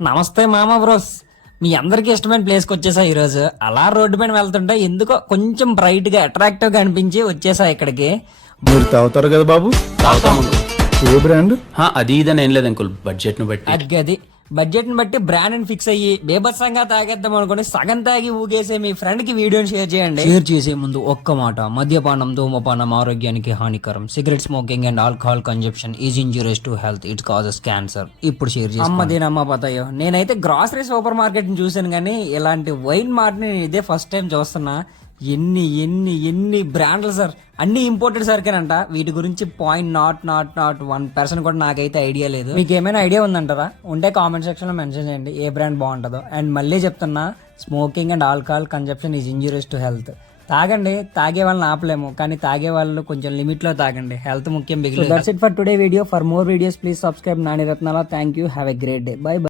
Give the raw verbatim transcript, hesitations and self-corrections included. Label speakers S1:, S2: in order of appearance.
S1: నమస్తే మామ బ్రోస్, మీ అందరికి ఇష్టమైన ప్లేస్కి వచ్చేసా ఈరోజు. అలా రోడ్డు పైన వెళ్తుంటే ఎందుకో కొంచెం బ్రైట్ గా అట్రాక్టివ్ గా అనిపించి వచ్చేసా ఇక్కడికి.
S2: మీరు తాగుతారు కదా బాబు? ఏ బ్రాండ్?
S3: హా, అది ఇదని ఏం లేదు అంకుల్, బడ్జెట్ ను బట్టి.
S1: అది అది బడ్జెట్ ని బట్టి బ్రాండ్ అని ఫిక్స్ అయ్యి బేబత్సంగా తాగేద్దాం అనుకుని సగం తాగి ఊగేసే మీ ఫ్రెండ్ కి వీడియోని షేర్ చేయండి. షేర్ చేసే ముందు ఒక్క మాట, మద్యపానం ధూమపానం ఆరోగ్యానికి హానికరం. Cigarette smoking and alcohol consumption is injurious to health, it causes cancer. ఇప్పుడు షేర్ చేసి అమ్మ దీనమ్మ పతాయో. నేనైతే గ్రాసరీ సూపర్ మార్కెట్ ని చూసాను కానీ ఇలాంటి వైన్ మార్ట్ ని నేను ఇదే ఫస్ట్ టైం చూస్తున్నా. ఎన్ని ఎన్ని ఎన్ని బ్రాండ్లు సార్, అన్ని ఇంపోర్టెడ్ సరికేనంట. వీటి గురించి point not not not one percent కూడా నాకైతే ఐడియా లేదు. మీకు ఏమైనా ఐడియా ఉందంటారా? ఉంటే కామెంట్ సెక్షన్ లో మెన్షన్ చేయండి ఏ బ్రాండ్ బాగుంటుందో. అండ్ మళ్ళీ చెప్తున్నా, smoking and alcohol consumption is injurious to health. తాగండి, తాగే వాళ్ళని ఆపలేము, కానీ తాగే వాళ్ళు కొంచెం లిమిట్ లో తాగండి. హెల్త్ ముఖ్యం. బిగిలి that's it for today video. For more videos please subscribe Nani Ratnala. Thank you. Have a great day. Bye by.